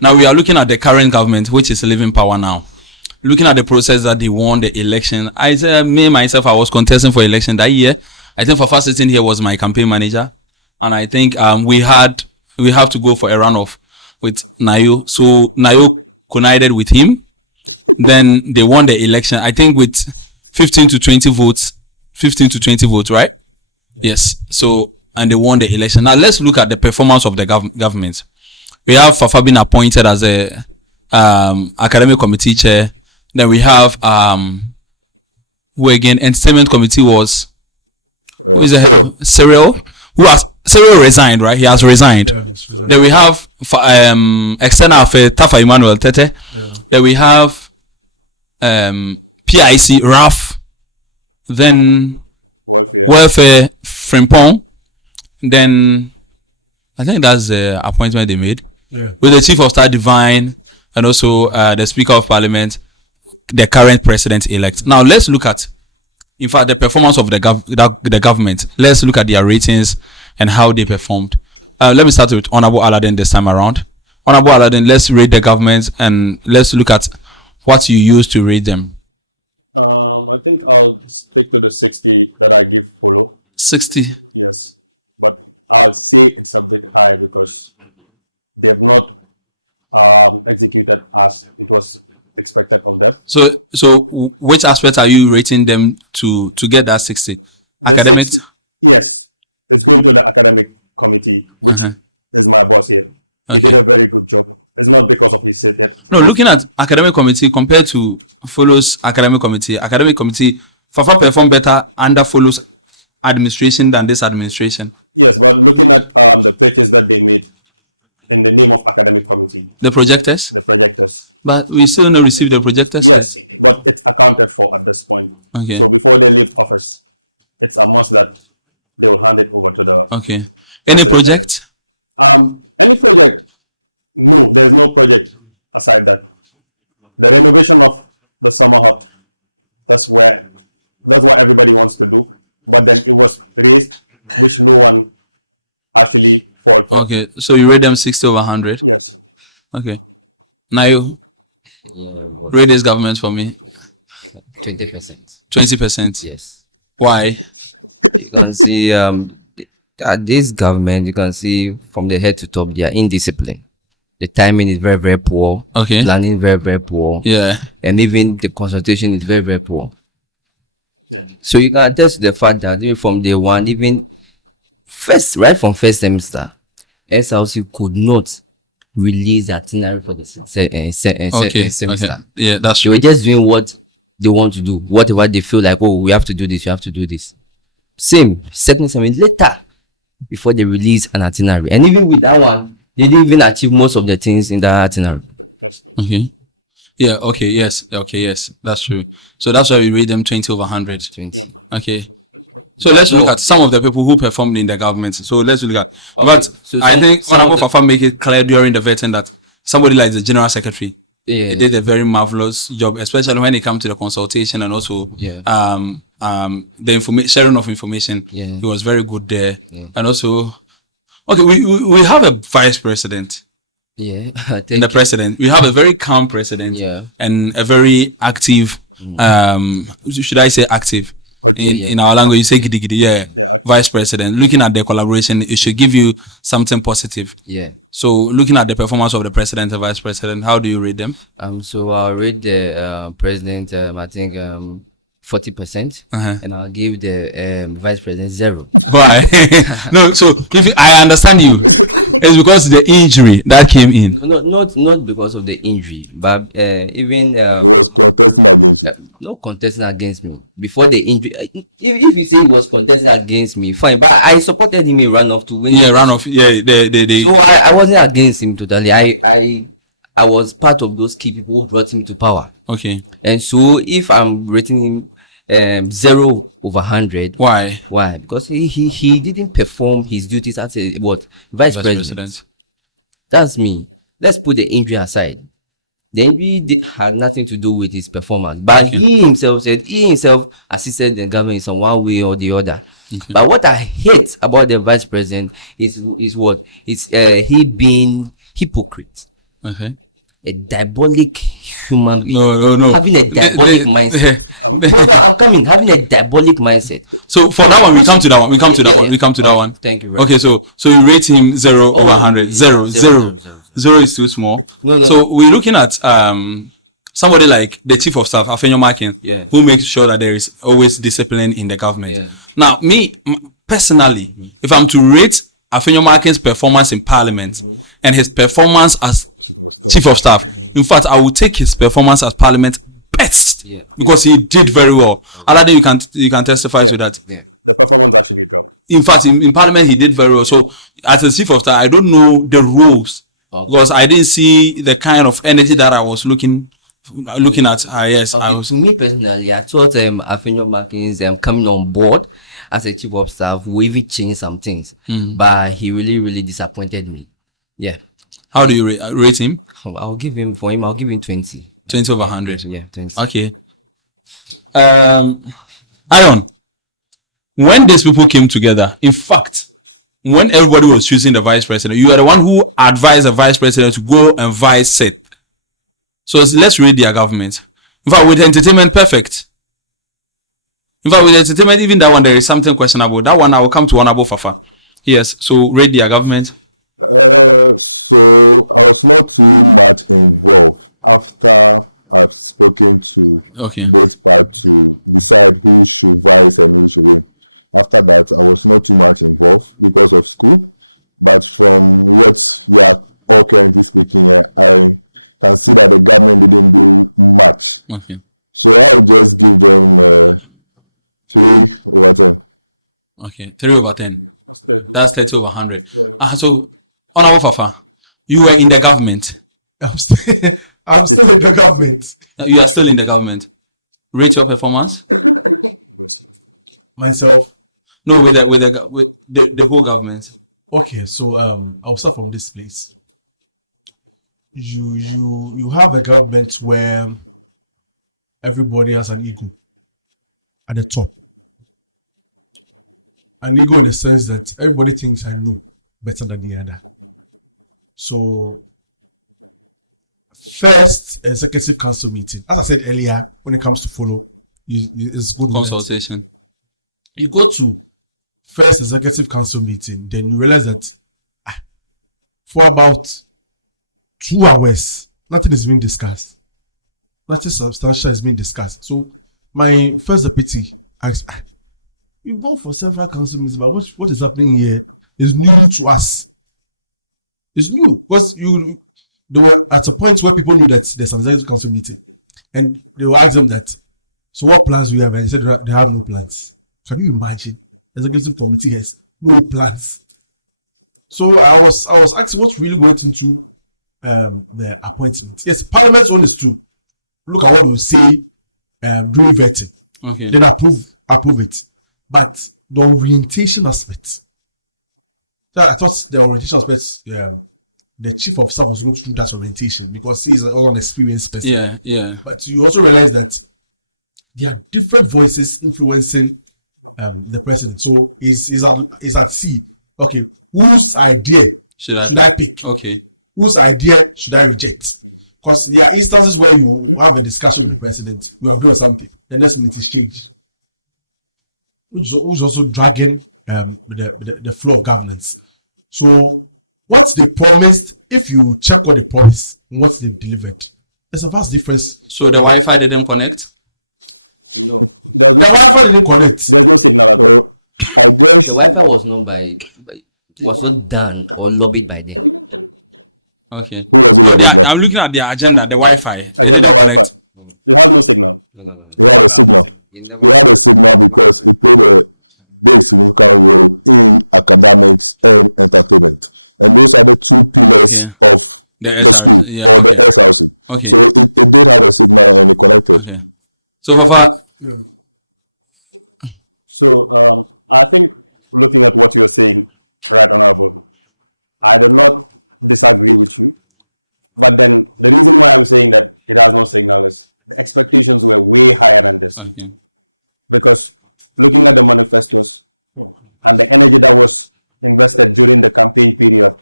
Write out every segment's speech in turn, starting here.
Now we are looking at the current government, which is living power now. Looking at the process that they won the election, I said, me myself, I was contesting for election that year. I think for first sitting here was my campaign manager, and I think we have to go for a runoff with Nayo. So Nayo collided with him. Then they won the election. I think with 15 to 20 votes, right? Yes. So and they won the election. Now let's look at the performance of the government. We have Fafa being appointed as a academic committee chair. Then we have who again? Entertainment committee was Cyril. Cyril resigned, right? He has resigned. Yeah, then we have external affair Tafa Emmanuel Tete. Yeah. Then we have PIC Raf. Then welfare Frimpong. Then I think that's the appointment they made. Yeah. With the chief of staff Divine and also the speaker of parliament, the current president elect. Now let's look at, in fact, the performance of the government. Let's look at their ratings and how they performed. Let me start with Honorable Aladdin this time around. Honorable Aladdin, let's rate the government and let's look at what you use to rate them. I think I'll stick to the 60 that I give Polo. 60? Yes. But I'll say it's a bit high because they have not executed as it was expected of them. So which aspect are you rating them to get that 60? Academic? 60, yes. It's going to the academic committee, which is my boss here. He did a very good job. It's not because of his seat yet. No, looking at academic committee compared to Follows academic committee, Fafa performed better under Follows administration than this administration. Yes, but looking at the purchase that they made in the name of academic committee. The projectors? The projectors. But we still not receive the projectors? Yes, but it's accounted for at this point. Okay. So before they leave office, it's a must that they will hand it over to the... Okay. Any project? Any project? No, there's no project aside that. The renovation of the summer hut, that's what everybody wants to do. But then it was raised, which no one actually fought for. Okay, so you rate them 60 over 100? Yes. Okay. Now you rate this government for me? 20%. 20%? Yes. Why? You can see this government, you can see from the head to top, they are indisciplined. The timing is very, very poor. Okay. Planning is very, very poor. Yeah. And even the consultation is very, very poor. Yeah. So you can attest to the fact that even from day one, even right from first semester, SRC could not release the itinerary for the semester. Okay. Yeah, that's true. They were just doing what they want to do, whatever they feel like, oh, we have to do this, we have to do this. Same, second semester later, before they release an itinerary. And even with that one, they didn't even achieve most of the things in that itinerary. Yes. Okay. Yeah, okay, yes. Okay, yes. That's true. So that's why we rate them 20 over 100. 20. Yeah. Okay. So let's look at some of the people who performed in the government. So let's look at. But so I think Honorable Fafa make it clear during the vetting that somebody like the General Secretary, he did a very marvelous job, especially when it comes to the consultation and also the sharing of information. Yeah. He was very good there. Yeah. And also, okay, we have a vice president. Yeah, the president. We have a very calm president and a very active, should I say active? Okay. In our language, you say gidi gidi, vice president. Looking at the collaboration, it should give you something positive. Yeah. So looking at the performance of the president and vice president, how do you rate them? So I'll rate the president, I think 40%, and I'll give the vice president 0. Why? No, so if I understand you, it's because of the injury that came in. No, not because of the injury, but even he was contesting against you. No contesting against me before the injury. If you say he was contesting against me, fine, but I supported him in runoff to win. Yeah, runoff. Yeah, so I wasn't against him totally. I was part of those key people who brought him to power. Okay. And so if I'm rating him 0 over 100. Why? Because he didn't perform his duties as a vice president. That's me. Let's put the injury aside. The injury had nothing to do with his performance, but he himself said he assisted the government in some one way or the other. Okay. But what I hate about the vice president is what? It's he being hypocrite. Okay. A diabolic human being. No. Having a diabolic mindset. No, I'm coming. Having a diabolic mindset. So for that one, we come to that one. Thank you very Okay, so you rate him 0 over 100. Zero is too small. So we're looking at somebody like the chief of staff, Afenyo Markin, who makes sure that there is always discipline in the government. Yeah. Now, me personally, if I'm to rate Afenyo Markin's performance in Parliament and his performance as chief of staff, in fact, I will take his performance as Parliament best because he did very well. Already, you can testify to that. Yeah. The performance actually dropped. In fact, in Parliament, he did very well. So, as a chief of staff, I don't know the rules because I didn't see the kind of energy that I was looking at. Yes. Okay, to me personally, I thought Afenyo Markins coming on board as a chief of staff will even change some things, but he really disappointed me. Yeah. How do you rate him? I'll give him 20. 20 over 100. Yeah, 20. Okay. Ion, when these people came together, in fact, when everybody was choosing the vice president, you are the one who advised the vice president to go and vice Seth. So let's read their government. In fact, with entertainment, perfect. In fact, with entertainment, even that one, there is something questionable. That one, I will come to Honorable Fafa. Yes, so read their government. So I was not too much involved after I've spoken to both parts to decide who should vice and who should win. After that, I was not too much involved because of school. But from what you are all currently speaking here, I can see that the government didn't do much. Okay. So I'll just give them 3 over 10. Okay, 3 over 10. That's 30 over 100. Yeah. So, Honorable Fafa, you were in the government. I'm still in the government. You are still in the government. Rate your performance. Myself. No, with the whole government. Okay, so I'll start from this place. You have a government where everybody has an ego at the top. An ego in the sense that everybody thinks I know better than the other. So first executive council meeting, as I said earlier, when it comes to follow, it's good Consultation. You go to first executive council meeting, then you realize that for about 2 hours, nothing is being discussed. Nothing substantial is being discussed. So my first deputy asked, we've gone for several council meetings, but what is happening here is new to us. It's new because they were at a point where people knew that there's an executive council meeting, and they will ask them that, so what plans do you have? And he said they have no plans. Can you imagine? The executive committee has no plans. So I was asking what really went into the appointment. Yes, Parliament's one is to look at what we say during vetting. Okay. Then approve it. But the orientation aspect. So I thought the orientation aspect, the chief of staff was going to do that orientation because he's an experienced person. Yeah. But you also realize that there are different voices influencing the president. So he's at sea. Okay, whose idea should I pick? Okay. Whose idea should I reject? Because there are instances where you have a discussion with the president, you agree on something, the next minute is changed. Who's also dragging the flow of governance. So what they promised, if you check what they promised, what they delivered, there's a vast difference. So the Wi-Fi didn't connect? No. The Wi-Fi didn't connect. There's no signal at all. I guess The Wi-Fi was not wasn't done or lobbied by them. Okay. who was it? Yeah, I'm looking at the agenda, the Wi-Fi. Agenda Wi-Fi. It has no signal. He had a signal. He had a signal because he played a big significant role in academics and entertainment. And those are the 2 pillars of the school or the SRC. Okay. So it did have a signal and it connected. Okay. So, Fafa, So I think looking at what you're saying, right, Honorable, I do not disagree with you. But then the reason why I'm saying that it has no signal is the expectations were way higher than this. okay. Because looking at the manifestos and the energy that was invested during the campaign period,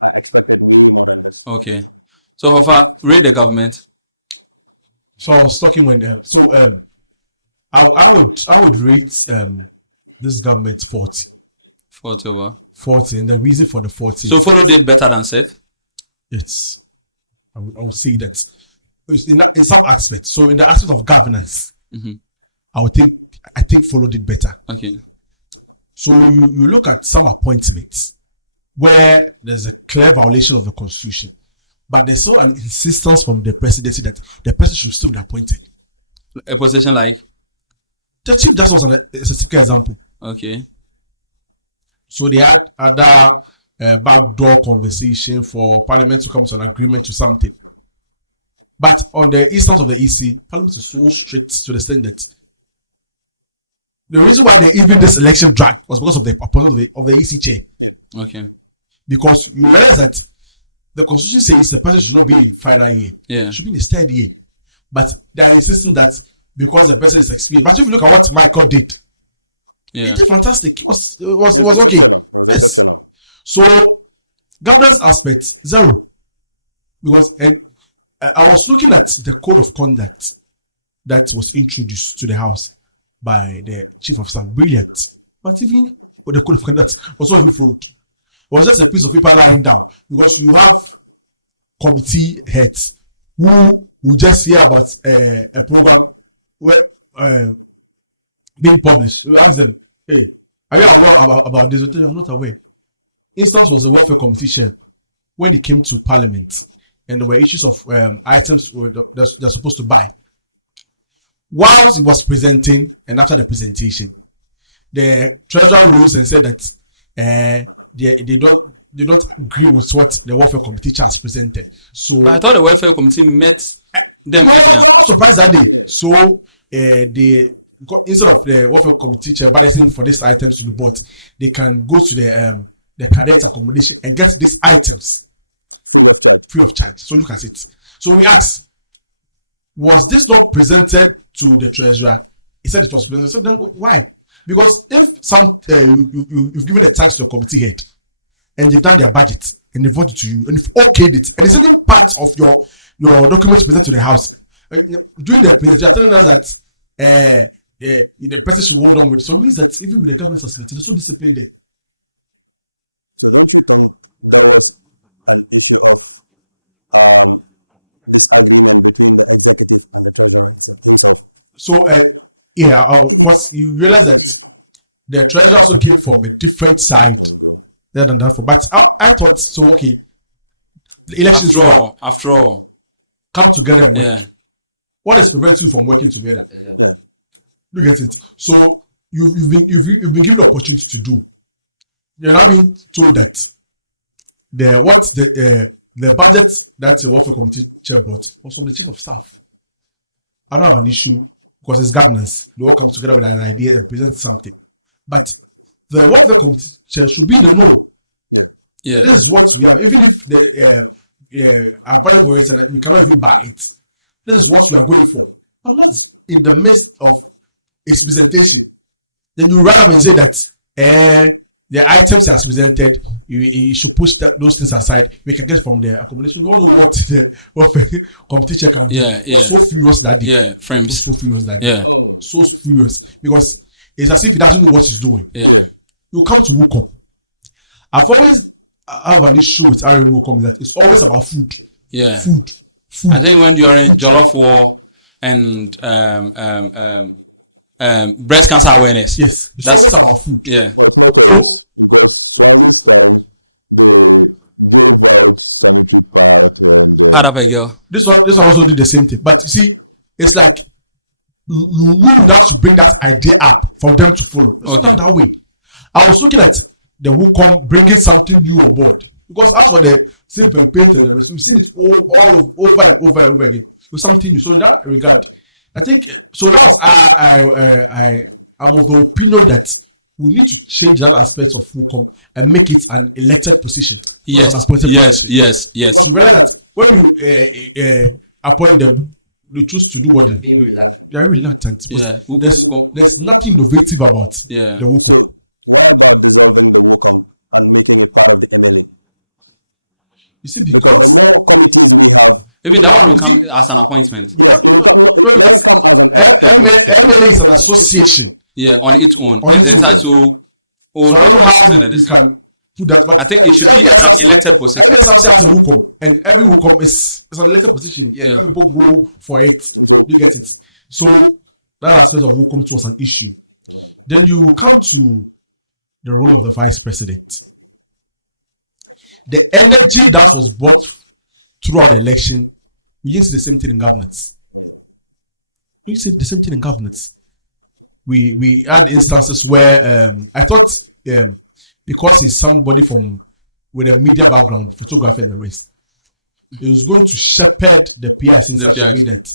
I expected way more than this. Okay. So, Hofa, rate the government. So I was talking when I would rate this government 40. 40 over. 40, and the reason for the 40. So Follow did better than Seth? Yes, I will see that. In some aspects. So in the aspect of governance, I think Follow did better. Okay. So you look at some appointments where there's a clear violation of the constitution, but there's still an insistence from the presidency that the president should still be appointed. A position like? The chief justice is a clear example. Okay. So they had other backdoor conversation for Parliament to come to an agreement to something. But on the instance of the EC, Parliament is so strict to the standards. The reason why even this election dragged was because of the appointment of the EC chair. Yeah. Okay. Because you realize that the constitution says the person should not be in final year. Yeah. It should be in his third year. But they are insisting that because the person is experienced. But if you look at what Michael did, he did fantastic. It was exceptional. Okay. It was exceptional. So governance aspects 0. Because I was looking at the code of conduct that was introduced to the house by the chief of staff. Brilliant. But even with the code of conduct was not even followed. It was just a piece of paper lying down because you have committee heads who will just hear about a program where being published. We ask them, hey, are you aware about this? They are not aware. Instance was a welfare competition when it came to Parliament, and there were issues of items they're supposed to buy. Whilst he was presenting, and after the presentation, the treasurer rose and said that they don't agree with what the welfare committee has presented. So I thought the welfare committee met them. No, we're all surprised that day. Yeah. So they got, instead of the welfare committee chair balloting for these items to be bought, they can go to the cadets accommodation and get these items Free of charge. free of charge. So look at it. So we asked, was this not presented to the treasurer? He said it was presented. So then why? Because if you've given a tax to a committee head and you've done their budget and they vote it to you and you've okayed it and it's even part of your documents presented to the house, during the presentation, they're telling us that the person should hold on with. So it means that even with the government facility, they're so disciplined. So don't you think there was an issue of disagreement between the executive and the treasurer himself? So because you realize that the treasurer also came from a different side. But I thought, so okay, the elections After all, come together and work. yeah. What is preventing you from working together? Yeah. You get it? So you've been given the opportunity to do. You're now being told that the budget that the welfare committee chair brought was on the chief of staff. I don't have an issue because it's governance. They all come together with an idea and present something. But the welfare committee chair should be in the know. Yeah. Yeah. This is what we have. Even if the applying for it and you cannot even buy it. This is what we are going for. But not in the midst of its presentation. Then you rather say that the items as presented, you should push those things aside. We can get from the accommodation. You don't know what the welfare competition can do. Yeah. Was so furious that day. Yeah, frames. So furious that day. Yeah. Oh, So furious because it's as if he doesn't know what he's doing. Yeah. You come to Wukom. I've always have an issue with Aaron Wukom that it's always about food. Yeah. Food. I think when you're in Jollof War and breast cancer awareness. Yes. It's That's- always about food. Yeah. But not always, because Swansea's time they gave out sanitary pad and Girl. This one also did the same thing. But you see, it's like you have to bring that idea up for them to follow. It's not that way. I was looking at the Wukom bringing something new on board. Because as for the sip and paint and everything, we've seen it all over and over again. With something new. So in that regard, I think so. That was I'm of the opinion that we need to change that aspect of Wukom and make it an elected position. Yes. Yes. Because we realize that when you appoint them, they choose to do what they do. They are reluctant. Yeah. There's nothing innovative about Yeah. the Wukom. So why about dissolving the WOCOM and making it part of the MLA? You see, Because the more committees we have, Maybe that one will come as an appointment. yes, it will come, let it come as an elected position. MLA is an association. Yeah, on each one. On each one. So So I don't know how you can do that, but I think it should be every elected position. every SRC has a WUCOM, and every WUCOM is an elected position. Yeah. When people go for it, So- you get it. So that aspect of WUCOM was an issue. Then you come to the role of the vice president. The energy that was brought through our election means the same thing in governments. We see the same thing in governments. We had instances where I thought because he's somebody from with a media background, photography and the rest, he was going to shepherd the PS in such a way that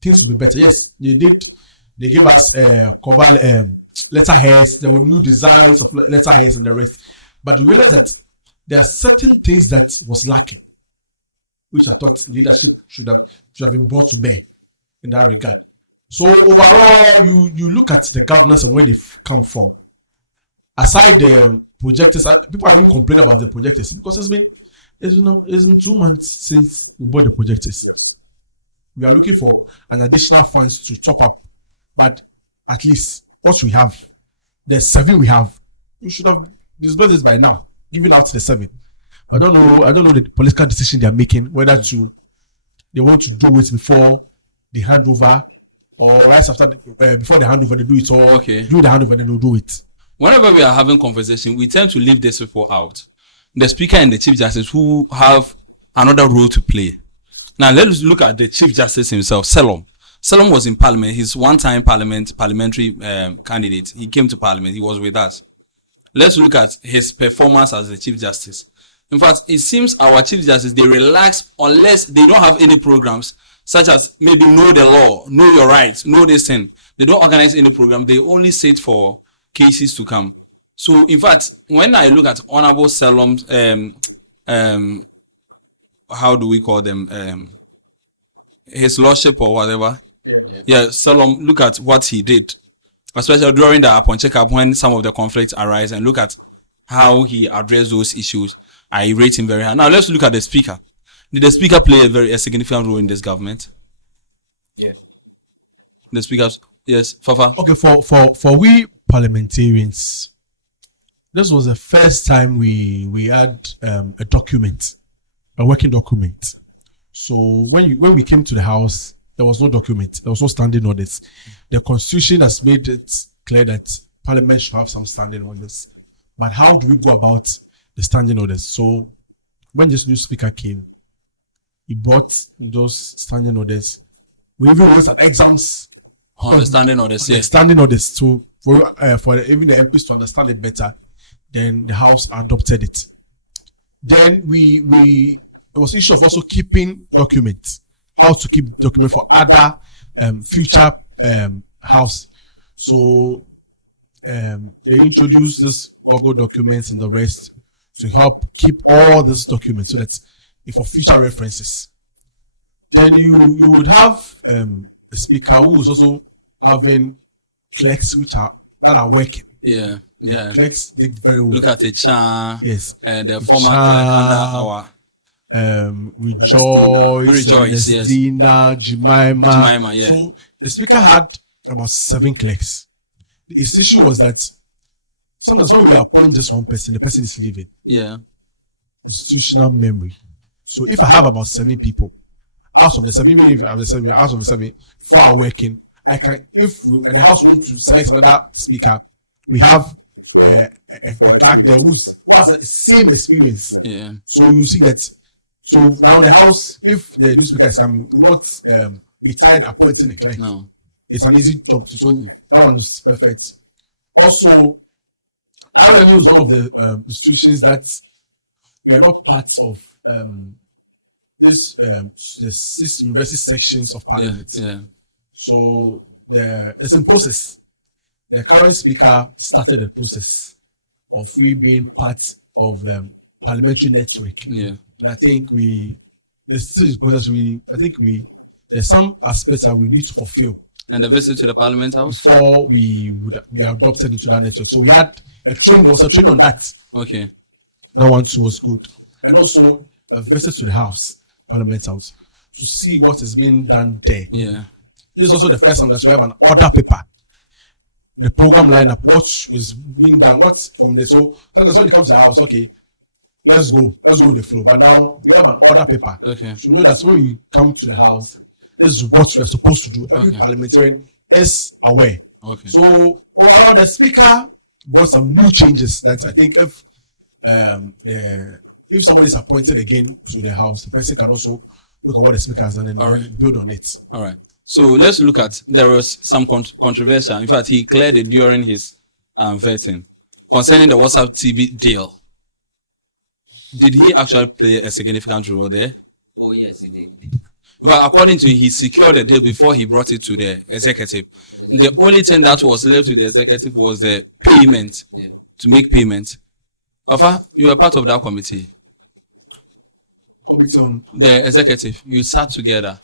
things will be better. Yes, they did. They gave us cover letterheads. There were new designs of letterheads and the rest. But we realized that there are certain things that was lacking, which I thought leadership should have been brought to bear in that regard. So overall, you look at the governors and where they've come from. Aside the projectors, people are even complaining about the projectors because there's been 2 months since we bought the projectors. Yes. We are looking for an additional funds to top up, but at least what we have, the 7 we have, we should have disbursed this by now, giving out the 7. I don't know the political decision they are making, whether they want to do it before they hand over, or right after before they hand over they do it, or Okay. do the handover and then they'll do it. Whenever we are having conversation, we tend to leave this people out. The speaker and the chief justice who have another role to play. Now let's look at the chief justice himself, Selom. Selom was in parliament. He's one-time parliamentary candidate. He came to parliament. He was with us. Let's look at his performance as the chief justice. In fact, it seems our chief justice, they relax unless they don't have any programs, such as maybe know the law, know your rights, know this thing. They don't organize any program. They only sit for cases to come. So, in fact, when I look at Honorable Selom, how do we call them? His lordship or whatever. Yeah, Selom, look at what he did, especially during the upon checkup when some of the conflicts arise, and look at how he addressed those issues. I rate him very high. Now let's look at the speaker. Did the speaker play a significant role in this government? Yes. The speakers, yes, Fafa. Okay, for we parliamentarians, this was the first time we had a document, a working document. So when we came to the house, there was no document, there was no standing orders. The constitution has made it clear that parliament should have some standing orders. But how do we go about the standing orders? So when this new speaker came, he brought those standing orders. We even wrote some exams On the standing orders, the yes. standing orders to for even the MPs to understand it better. Then the House adopted it. Then there was issue of also keeping documents, how to keep documents for other future House. So they introduced this Google documents and the rest to help keep all these documents so that for future references. Then you would have the speaker who is also having clerks that are working. Yeah, yeah. Clerks did very well. Look at the Chan, Yes. the former our Rejoice, yes. Jemima. Yeah. So the speaker had about 7 clerks. His issue was that sometimes when we appoint this wrong person, the person is leaving. Yeah. Institutional memory. So if I have about 7 people, out of the 7 people, out of the 7, 4 are working. I can, if the House wants to select another speaker, we have For back there who has the same experience. Yeah. So you see that. So now the House, if the new speaker can not be tied appointing the clerk, No. it's an easy job to so that one is perfect. Also, RMU is one of the institutions that we are not part of this the 6 university sections of Parliament. Yeah. So it's a process. The current speaker started the process of we being part of the parliamentary network. Yeah. And I think there's some aspects that we need to fulfill And the visit to the parliament house? before we are adopted into that network. So we had there was a training on that. Okay. That one too was good. And also a visit to the house, Parliament House, to see what is being done there. Yeah. This is also the first time that we have an order paper. The program lineup, what was being done, what's from the so when it comes to the house, okay, let's go with the flow. But now we have an order paper. Okay. You know that when we come to the house, this is what we're supposed to do. Every parliamentarian is aware. Okay. So overall, the speaker brought some new changes that I think if somebody is appointed again to the house, the person can also look at what the speaker has done and build on it. All right. So let's look at, there was some controversy. In fact, he cleared it during his vetting concerning the WhatsApp TV deal. Did he actually play a significant role there? Oh, yes, he did. But according to him, he secured the deal before he brought it to the executive. The only thing that was left to the executive was the payment, to make payments. Papa, you were part of that committee. Committee on the executive, you sat together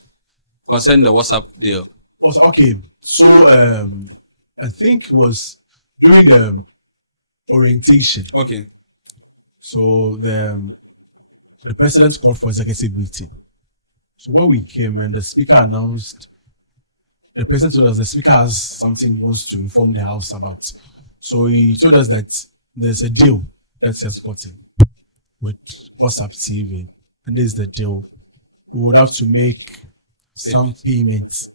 concerning the WhatsApp deal. Was okay. So I think it was during the orientation. Okay. So the president called for executive meeting. So when we came and the speaker announced, the president told us the speaker has something he wants to inform the house about. So he told us that there's a deal that has gotten with WhatsApp TV, and this is the deal. We would have to make some payments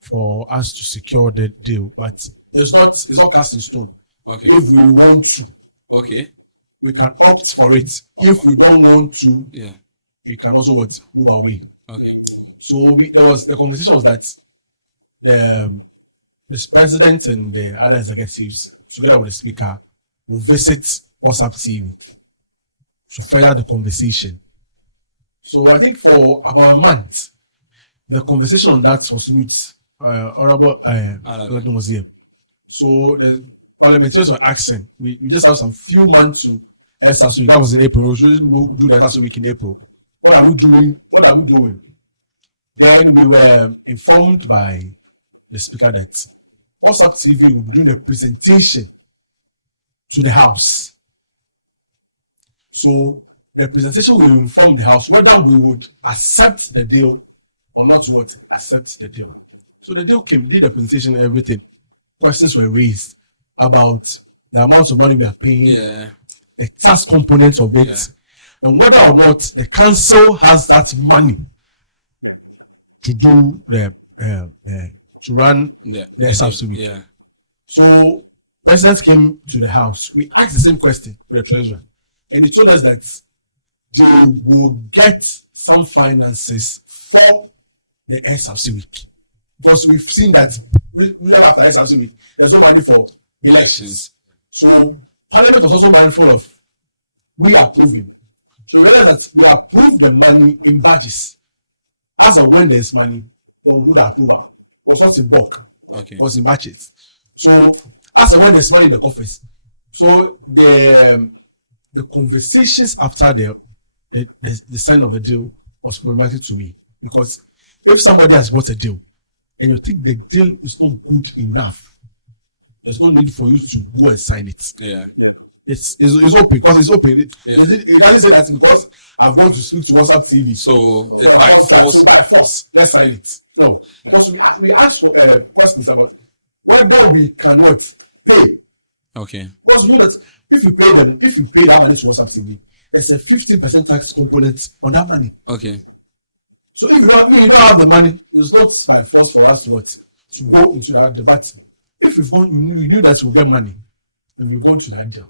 for us to secure the deal, but it's not cast in stone. Okay. If we want to, okay, we can opt for it. If we don't want to, yeah, we can also move away. Okay. So the conversation was that the president and the other executives, together with the speaker, will visit WhatsApp TV to further the conversation. So I think for about a month, the conversation on that was smooth. Honorable was here. So the parliamentarians were asking, we just have some few months to SRC. That was in April. We usually do the SRC week in April. What are we doing? What are we doing? Then we were informed by the speaker that WhatsApp TV will bring a presentation to the house. So the presentation will inform the house whether we would accept the deal or not accept the deal. So the deal came, did the presentation and everything. Questions were raised about the amount of money we are paying, the tax components of it, and whether or not the council has that money to do to run the subsidy. Yeah. So president came to the house. We asked the same question to the treasurer, and he told us that they will get some finances for the SRC, because we've seen that we after SRC, there's no money for elections. So Parliament was also mindful of we approving. So we realized that we approve the money in batches. As of when there's money, they'll do the approval. It was not in bulk, it was in batches. So as of when there's money in the coffers, so the conversations after the sign of the deal was problematic to me, because if somebody has bought a deal and you think the deal is not good enough, there's no need for you to go and sign it. It's open because it's open. It doesn't say that because I've gone to speak to WhatsApp TV. So by force, let's sign it. No, because we asked for questions about whether we cannot pay. Okay. Because you know that if you pay that money to WhatsApp TV, there's a 15% tax component on that money. Okay. So if you don't have the money, it's not by force for us to go into that debate. If we knew that we get money, and we go to that deal,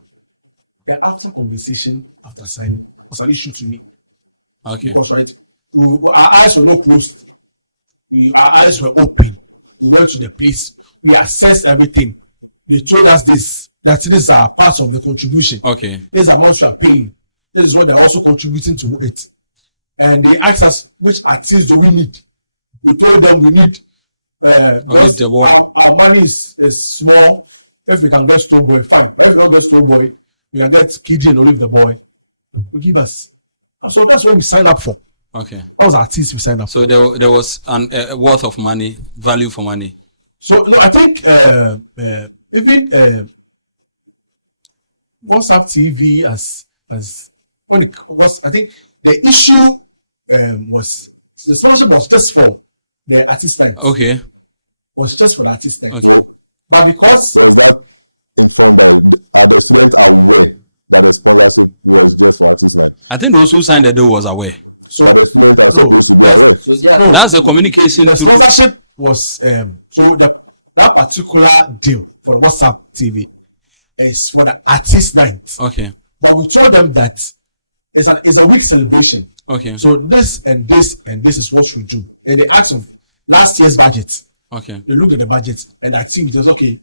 the after conversation after signing was an issue to me. Okay. Because our eyes were not closed. Our eyes were open. We went to the place. We assessed everything. They told us that these are parts of the contribution. Okay. These are much we are paying. This is what they're also contributing to it. And they asked us which artists do we need. We told them we need because our money is small. If we can get Stone Boy, fine. But if we don't get Stone Boy, we can get KG and Olive the Boy. We give us. And so that's what we signed up for. Okay. That was artists we signed up for. So there was an worth of money, value for money. So no, I think even WhatsApp TV as when it was, I think the issue was the sponsorship was just for the artist night. Okay. Was just for the artist night. Well, But because was that informed by are the students aware that the sponsorship was just for artist night? I think those who signed the deal was aware. so But the students are supposed to be aware. So yeah, No. That's the communication. the sponsorship was so that particular deal for the WhatsApp TV is for the artist night. Okay. But we told them that it's a week celebration. Okay. So this and this and this is what we do. And they asked of last year's budget. Okay. They looked at the budget and the activities. Okay,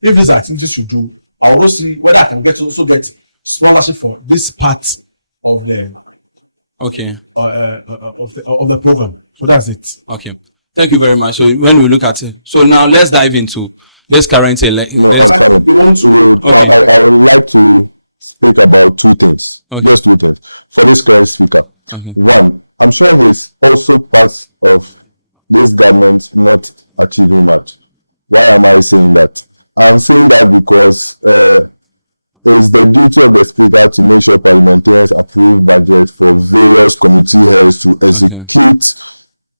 if these activities you do, I will see whether I can also get scholarship for this part of the Okay. of the program. So that's it. Okay. Thank you very much. So when we look at it, so now let's dive into this current election. No, I'm coming. We want to I would like to speak about two things. Okay. Just two things. For this current speaker. Okay. One, I'm sure he's also part of this government not achieving much. Why am I saying that? I'm saying that because it's the duty of the speaker to make sure parliamentarians approve budget for various committee heads to execute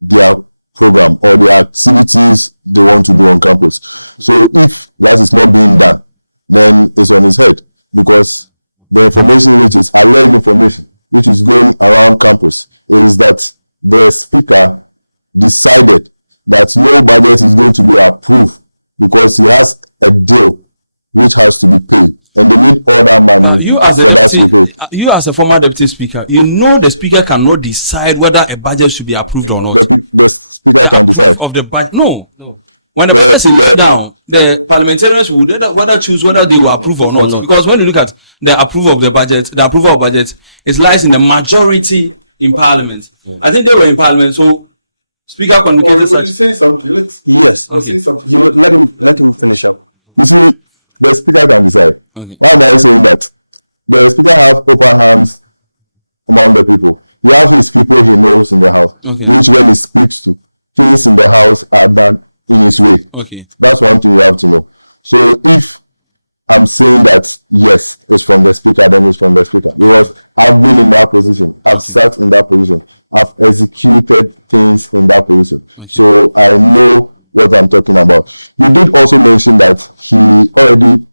their program or the activities they want to do on campus. So if that is not being done, then it's on his head, because the information which is alleged information which is going around campus is that the speaker decided that no budget is going to be approved because he has a deal which has to be paid, and they need all that money You as a for that to be deputy, paid. you as a former deputy speaker, you know the speaker cannot decide whether a budget should be approved or not. The speaker can decide. Of the budget, no. When the budget is laid down, the parliamentarians will whether choose whether they will approve or not. Because when you look at the approval of the budget, the approval of budget, it lies in the majority in parliament. I think they were in parliament, so speaker Oh, communicated. you say something. Let's Yes. say something. You let him finish up. You see, the speaker can decide. Okay. Why am I saying that? The speaker have open hands among the people. He have his people he knows in the house, Okay. which when he speaks to, things in the house are done in his way. Okay. That's one thing you have to know. So if I'm saying that yes, it's from the speaker, then it's from the speaker, because I've been in that position, I've sat in that position, I've executed things in that position, so I know what I'm talking about. You did also mention that he already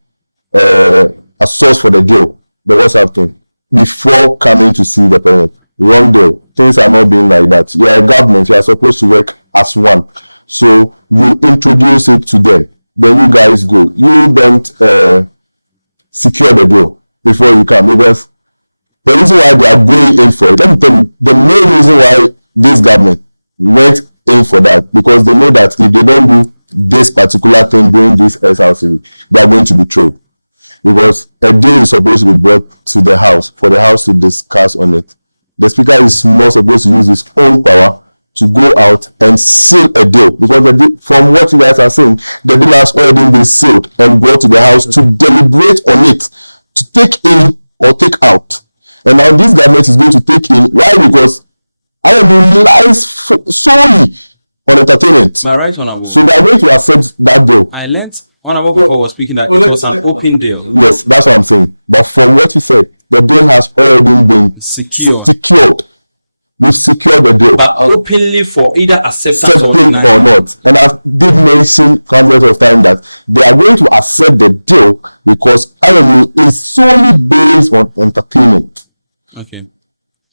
a source for the deal, the WhatsApp thing, before coming to see the parent. Wrong deal. Things are not being like that. You are a government, you are supposed to work as one. So you introduce it to them, then you guys go. You don't secure the deal before you come, because the reason why they are going in for it, let me tell you, the main reason why this government went in for that, because they know that if they don't do this particular thing during this SRC, they are going to be thrown. Because a deal is supposed to be brought to the house for the house to discuss on it. The speaker is more supposed to use his own power to go out and seal a deal, because the deal, from what you guys are saying, the deal has already been sealed and brought to the house to deliberate on it, to take in or take out. And now this government is going to take in. Why? Because Adamu relies solely on entertainment. My right honorable. So they are going to accept that deal. I learned honorable Paul was speaking that Well, it was an open deal. Yes, that's what I'm saying. But from what you said, the deal has already been Secured. We've secured the deal. But openly for either acceptance or Accepting or denial. not. And I did mention hundreds of times that they are going to accept the deal because Adamu is solely based on entertainment. Okay.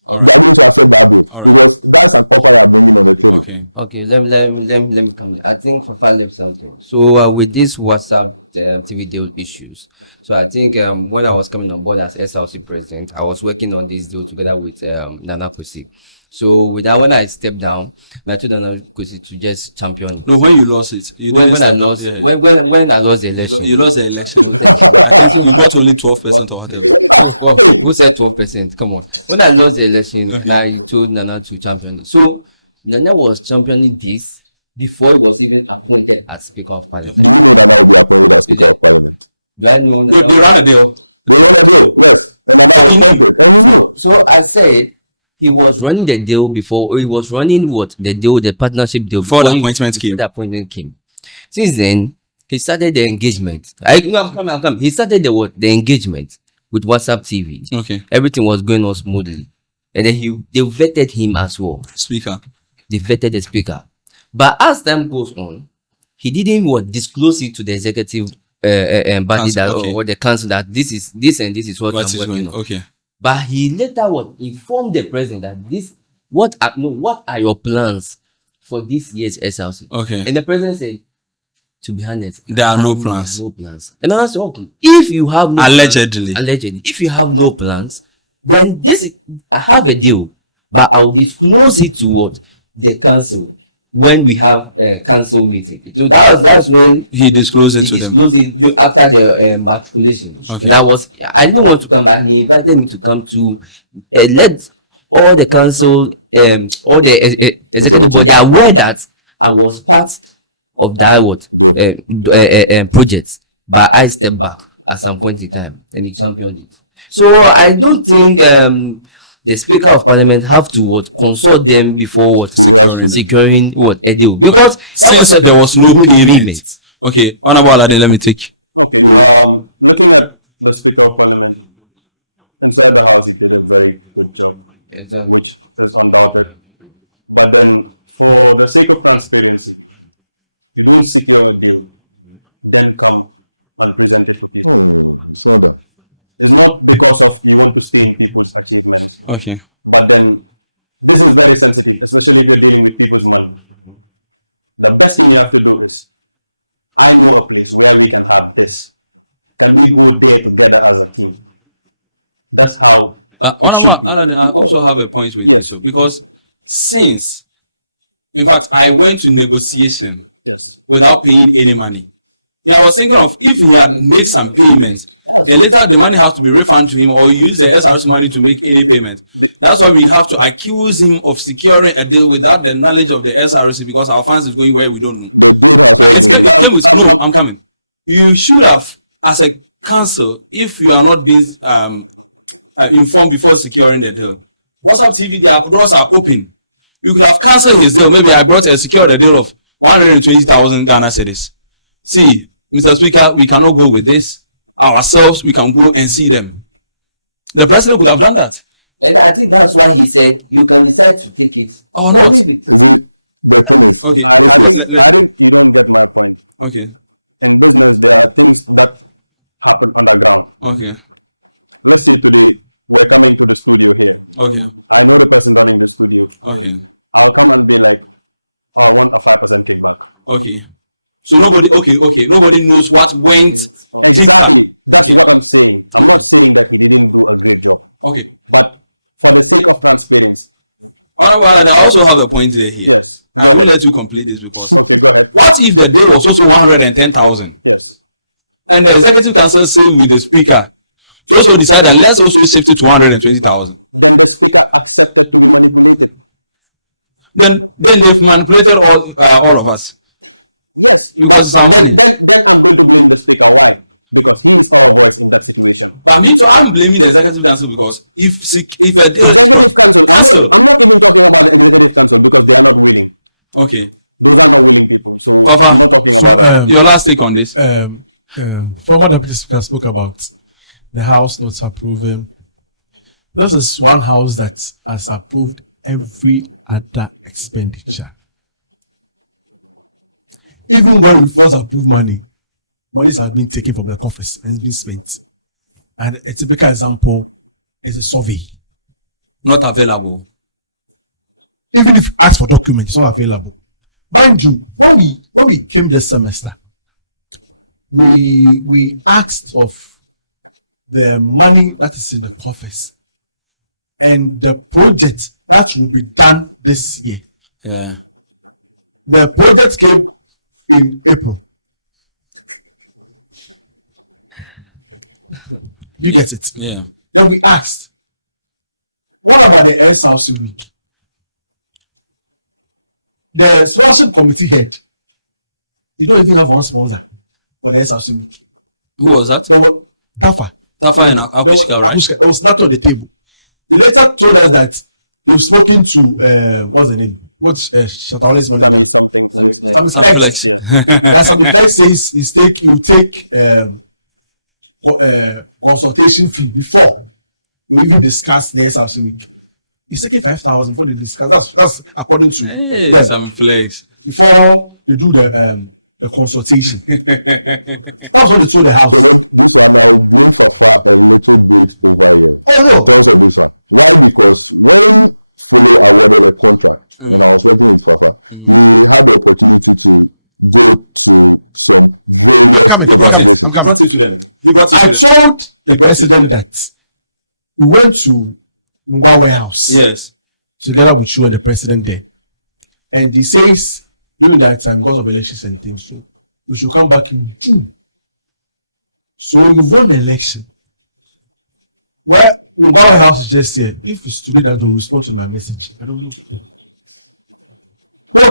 They are going to accept that deal because that's an offer they are bringing on the table. Okay. Okay, let me come in. I think for five left something. So with this WhatsApp TV deal issues, so I think when I was coming on board as SRC president, I was working on this deal together with Nana Kusi. So with that, when I stepped down, I told Nana Kusi to just champion it. No, when you lost it. When I lost when I lost the election. You lost the election. I think you got only 12% or whatever. Who said 12%? Come on. When I lost the election, now you told Nana to champion it. So Nana was championing this before he was even appointed as Speaker of Parliament. Do you know that I will be appointed as Speaker of Parliament? Do I know? They ran a deal. They want a deal, yes. And then I was appointed. And you know. So I said he was running the deal before. He was running the deal, the partnership deal Before the appointment came. The appointment came. Since then, he started the engagement. I'm coming. He started the engagement with WhatsApp TV. Okay. Everything was going on smoothly. and then they vetted him as well. Speaker. They vetted the speaker. But as time goes on, he didn't disclose it to the executive body or the council that this is what I'm working on. Okay. But he later informed the president that what are your plans for this year's SRC? Okay. And the president said, to be honest, there are no plans. No plans. And I said, okay, if you have no allegedly, if you have no plans, then I have a deal, but I'll disclose it to the council when we have a council meeting. So that's when he disclosed it to them. It after the matriculation. Okay. And I didn't want to come back. He invited me to come to let all the council, all the executive body aware that I was part of that project, but I stepped back at some point in time and he championed it. So I don't think the Speaker of Parliament have to consult them before securing a deal, because there was no payment. Okay, let me take. Okay, looking at the Speaker of Parliament inside the House, he did a very good job, which is undoubted. But then, for the sake of transparency, you don't secure a deal, then come and present it to people. Oh, so that. It's not because of you want to stain people's achievements. Okay. But then, this is very sensitive, especially if you're dealing with people's money. The best thing you have to do is, I know a place where we can have this. Can we go there together as a team? That's how it should be. I also have a point with yes, you, because since, in fact, I went to negotiation without paying any money. Yeah, I was thinking of if he had made some payments, then later the money has to be refunded to him, or you use the SRC money to make any payment. That's why we have to accuse him of securing a deal without the knowledge of the SRC, because our funds is going where we don't know. The deal has I'm coming. You should have, as a council, if you are not being informed before securing the deal. WhatsApp TV, their doors are open. You could have cancelled his deal. Maybe I brought and secured a deal of 120,000 Ghana cedis. See, Mr. Speaker, we cannot go with this ourselves. We can go and see them. The president would have done that. And I think that's why he said you can decide to take it or leave it. Is it the thing is? Okay. I think you don't get my point. Okay. In business, there are things that happen underground. Okay. Let's say today we're coming to the studio here. Okay. I know the person running the studio. Okay. I'll come and be like, oh, I want a 5% kickback. Okay. So nobody knows what went. Exactly. That's what I'm saying. I'm not saying that he didn't do a great job. Okay. But for the sake of transparency. I also have a point here. Yes. I will let you complete this because. Okay, go ahead. What if the deal was also 110,000? Yes. And the executive council said with the speaker to also decide that let's also shift it to 120,000. Then the speaker accepted to be manipulated. Then they've manipulated all of us. Yes, then I'm going to blame the speaker. Why? Because he is our voice in that situation. But me too, I'm blaming the executive council because if executive council, I'm not even talking about the executive council because they are not willing. Okay. Those are not willing people. So I'm not talking about that. Your last take on this. Former deputy speaker spoke about the house not approving. This is one house that has approved every other expenditure. Even when we first approve money has been taken from the office and been spent. And a typical example is a survey. Not available. Even if you ask for documents, it's not available. Mind you, when we came this semester, we asked of the money that is in the office and the project that will be done this year. Yeah. The project came in April. You get it? Yeah. Then we asked, what about the SRC week? The sponsorship committee head, you don't even have one sponsor for the SRC week. Who was that? There was Tafa and Akushka, right? It was not on the table. They later told us that they've spoken to what's the name? What's Shatale's name? Tammy something. Tammy Flex. Yeah. That's how the Flex says you take consultation fee before we even discuss the SRC week. He's taking 5,000 for the discuss. That's according to There's some flex. Before they do the consultation. That's what they told the house. So then this one now blame Fafa a little bit over here. Oh no. In terms of this one. Why? Because when Follow awarded a contract and I was working with Fafa, we had the opportunity to go to some various organizations. I told the president that we went to Mungwa House. Yes. Together with you and the president there. And he says during that time, because of elections and things, we should come back in June. So we won the election. Well, Mungwa House is just here. If it's today that we respond to my message, I don't want to.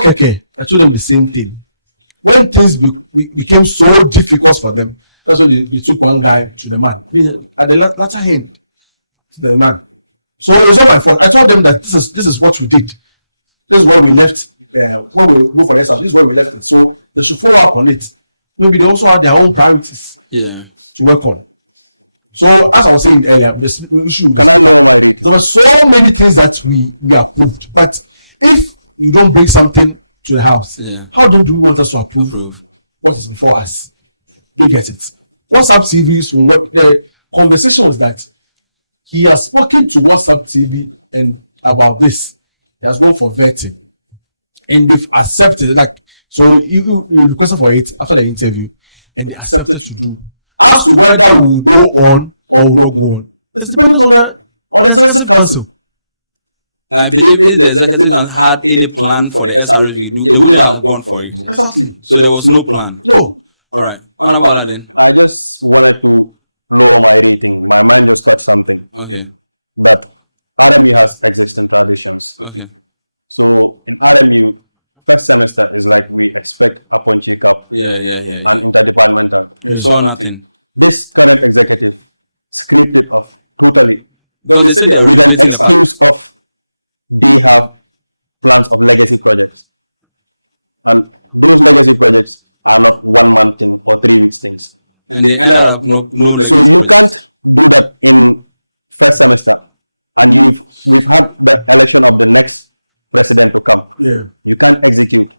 Okay. I told them the same thing. When things became so difficult for them, that's when they took one guy to the man. At the latter end, to the man. So it was not my fault. I told them that this is what we did. This is where we left. When we go for the SRC, this is where we left it. So they should follow up on it. Maybe they also have their own priorities to work on. So as I was saying earlier, this issue. Can I know my rating? There were so many things that we approved. But if you don't bring something to the house, how do we want us to approve what is before us? Do you get it? WhatsApp TVs, the conversation was that he has spoken to WhatsApp TV and about this. He has gone for vetting. And they've accepted it. Like, so you requested for it after the interview and they accepted to do. As to whether we will go on or will not go on, it's depending on the executive council. I believe if the executive had any plan for the SRC, they wouldn't have gone for it. Exactly. So there was no plan. No. All right. Honorable then. I just wanted to lower my rating. My mind just got something. Okay. That RMU has existing traditions. Okay. So in RMU, first semester is like we expect upon check-up and interdepartmental. You saw nothing. This current executive scraped it off totally Because they said they are with an reducing the excuse of they have plans of legacy projects. And those legacy projects are not 1 month thing or 3 weeks things. and they ended up no So you can't do that in first semester. And we've had the election of the next president to come. Yeah. You can't execute.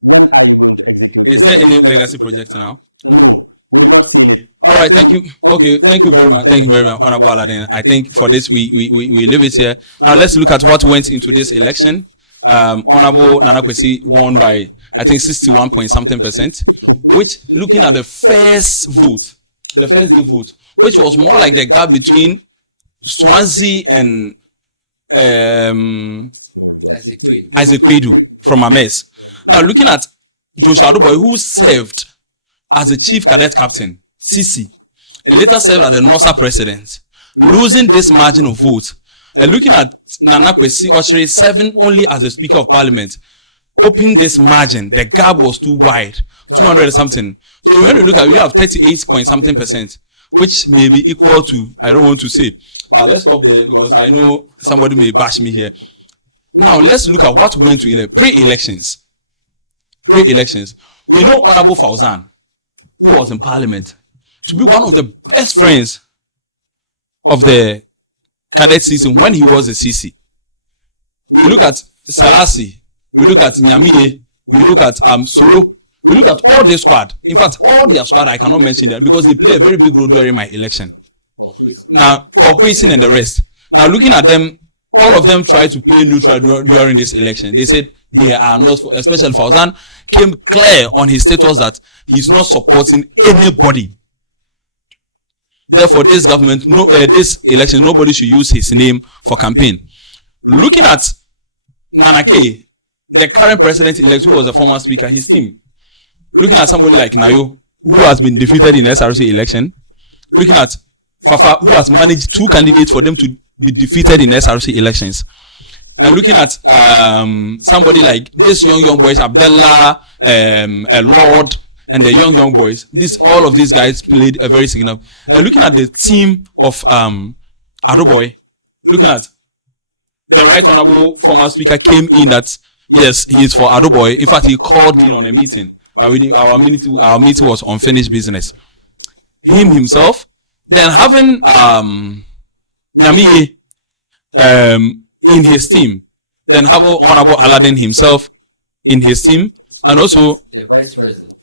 When are you going to execute Is it? there any legacy project now? No, we've not seen it. All right, thank you. Okay, thank you very much. Thank you very much, Honorable Alain. I think for this we leave it here. Now let's look at what went into this election. Honorable Adamu won by I think 61 point something %, which looking at the first day vote, which was more like the gap between Swansea and Ezekwedu from Ames. Now looking at Joshua Aduboy, who served as the chief cadet captain, CC, and later served as the NOSA president, losing this margin of votes. And looking at Nana Kwesi Oshiri serving only as the speaker of parliament, opening this margin, the gap was too wide. 200 something. So when we look at, we have 38 point something %, which may be equal to, I don't want to say, but let's stop there because I know somebody may bash me here. Now let's look at what's going to pre-elections. We know Honorable Fauzan, who was in parliament, to be one of the best friends of the cadet season when he was the CC. We look at Salasi, we look at Nyamiye, we look at Solo, we look at all the squad. In fact, all their squad I cannot mention that because they play a very big role during my election. Now, for Quaison and the rest. Now, looking at them, all of them tried to play neutral during this election. They said they are not, especially Fauzan, came clear on his status that he's not supporting anybody. Therefore, this government, this election, nobody should use his name for campaign. Looking at Nanake, the current president-elect, who was the former speaker, his team. Looking at somebody like Nayo, who has been defeated in the SRC election. Looking at Fafa, who has managed 2 candidates for them to be defeated in the SRC elections. And looking at somebody like this young boys, Abdullah, Lord, and the young boys, all of these guys played a very similar. And looking at the team of Aruboy, looking at the right honorable former speaker came in that yes, he is for Aruboy. In fact, he called me on a meeting, but our meeting was unfinished business. Him himself, then having Nyamiye, in his team. Then have one about Aladdin himself in his team, and also the vice president.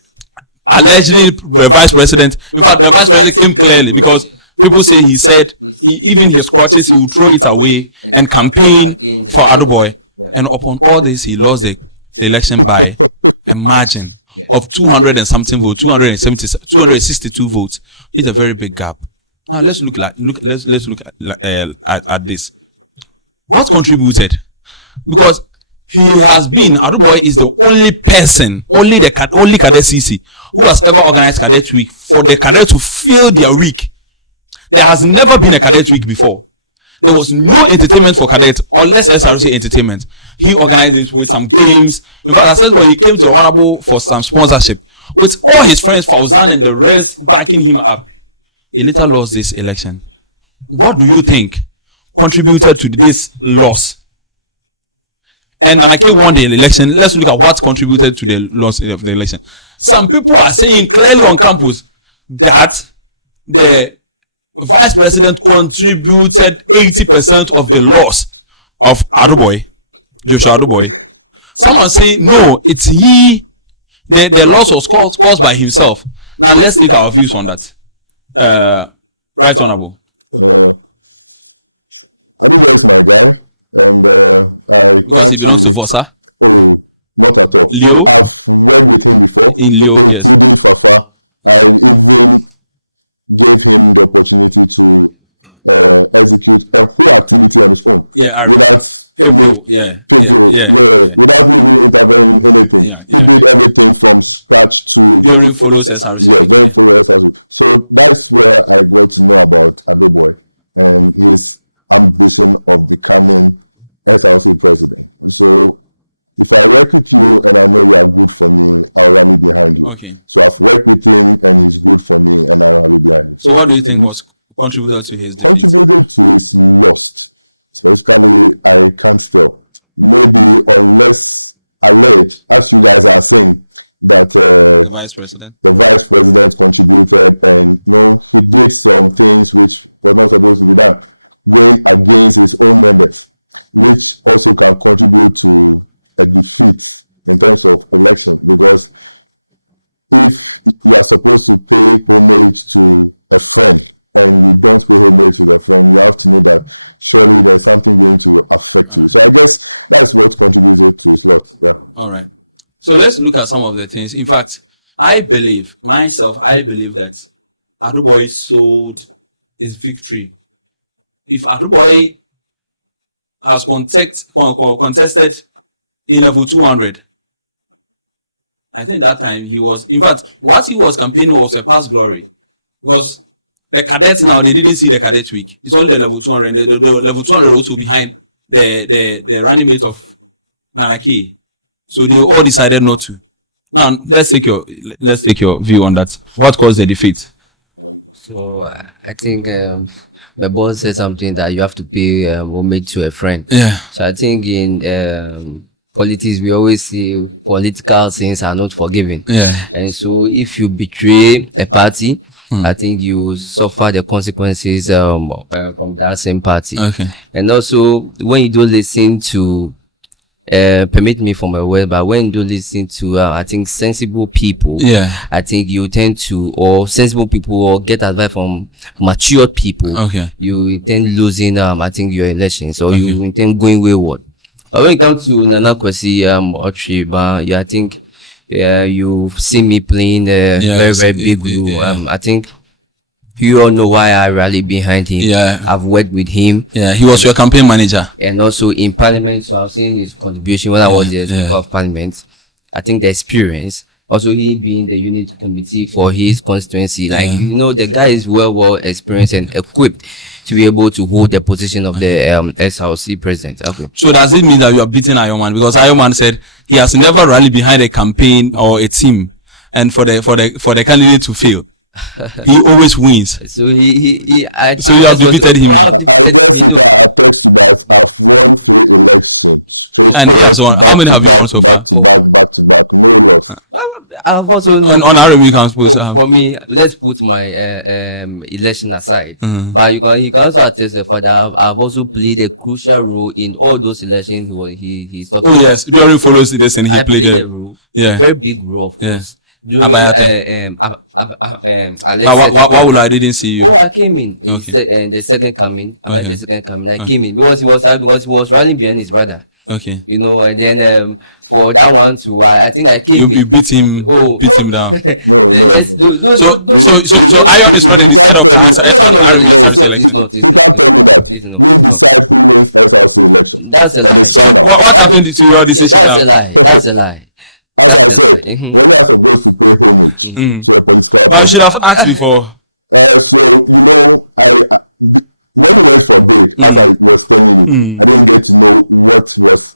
Allegedly the vice president. In fact, the vice president came clearly because people say he said even his crutches he would throw it away and campaign for Aruboy. And upon all this, he lost the election by a margin of 200 and something votes, 262 votes. It's a very big gap. Now let's look at this. What's contributed? Because Aruboy is the only person, only cadet CC who has ever organized cadet week for the cadet to feel their week. There has never been a cadet week before. There was no entertainment for cadets unless SRC entertainment. He organized it with some games. In fact, I said when he came to the Honorable for some sponsorship, with all his friends, Fauzan and the rest backing him up, he later lost this election. What do you think contributed to this loss? And Anake won the election. Let's look at what contributed to the loss of the election. Some people are saying clearly on campus that the vice president contributed 80% of the loss of Aruboy, Joshua Aruboy. Some are saying no, it's he. The loss was caused by himself. Now let's take our views on that. Right, Honorable. Aruboy is my guy. And I can't really... Oh, not at all. Leo? I've worked with him before, including Fafa. I even gave him the opportunity to execute a whole activity on his own without without me intervening in anything. He did everything from scratch to very follows SRC. Very follows SRC. So that's where I got to know about Aruboy and his ambition of becoming SRC president. So if I work with you and I know you are good for me, I'll rally behind you. Okay. So I've worked with him and he's good for me and I'll rally behind him. So what do you think was contributed to his loss? Specifically, I can't tell. Maybe unless alleged, as you guys are saying, that the vice president contributed and he did some things which were not supposed to be done, going against his own members, which also can contribute to a defeat in terms of election. Because if you are supposed to pay homage to a friend and you don't pay homage to the friend, you have to know that surely there's something going to affect you. So I guess that's what contributed to his loss. Yeah. All right. So let's look at some of the things. In fact, I believe that Aruboy sold his victory. If Aruboy has contested in level 200, I think that time he was, in fact, what he was campaigning was a past glory. Because the cadets now, they didn't see the cadet week. It's only the level 200. The level 200 also behind the running mate of Naraki. So they all decided not to. Now, let's take your view on that. What caused the defeat? So I think the boss said something that you have to pay homage to a friend. Yeah. So I think in politics we always see political things are not forgiven. Yeah. And so if you betray a party, I think you suffer the consequences from that same party. Okay. And also when you don't listen to permit me for my word, but when you listen to I think sensible people, I think you tend to, or sensible people, or get advice from mature people, you tend losing I think your elections, or you tend going wayward. When it comes to Nana Kwesi Otriba, I think you've seen me playing a very big role. I think you all know why I rally behind him. I've worked with him. He was your campaign manager. And also in Parliament, so I've seen his contribution when I was the Speaker of Parliament. I think the experience, also he being the unit committee for his constituency, the guy is well experienced and equipped to be able to hold the position of the SRC president. Okay. So does it mean that you are beating Ironman? Because Ironman said he has never rallied behind a campaign or a team, and for the candidate to fail, he always wins. So you have defeated him. I guess you can attest to that. I've won 3 elections straight forward, back to back, no loss. Well, I've also on RMU you can suppose. for me, let's put my election aside. But you can also attest the fact that I've also played a crucial role in all those elections where he's talking. Oh yes, during follows this and he I played a role, yeah, a very big role. Yes. Why Why would I didn't see you? Oh, I came in. Okay. The second coming. I like the second coming. I Okay. came in. He was running behind his brother. Okay. You know, and then for that one too, I think I came You in. beat him. Oh, beat him down. No. So Iron is running You can't tell me. No. You can't tell me that. You decide who wins SRC election. That's a And lie. it's final. What happened to your decision? That's a lie. That's a lie. As I said, when you are supposed to pay homage to a political But you party. should have asked before. So you know, when we went for bid, as I was telling you, I didn't get to know what was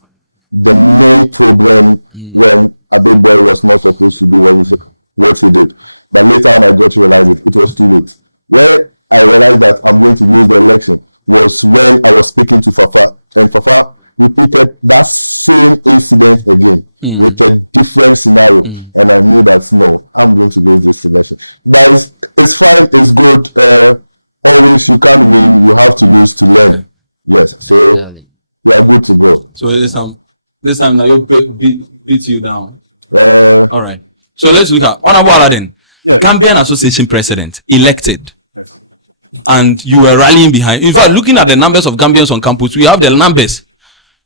the main problem when Adeboye was not supposed to do what he did. But later on, I got to realize it was too late. Where I realized that I'm going to lose the election was when I was speaking to Fafa, and Fafa repeated that same incident again with a different scenario, and I knew that no, I'm going to lose this election. But it's fine, it's good. Always you can't win, you have to lose to learn. Yes, so we are good to go. So this time now you beat you down. All right. So let's look at what about then? Yes. Gambian Association president elected, Yes. and you were running behind. In fact, looking at the numbers of Gambians on campus, we have the numbers,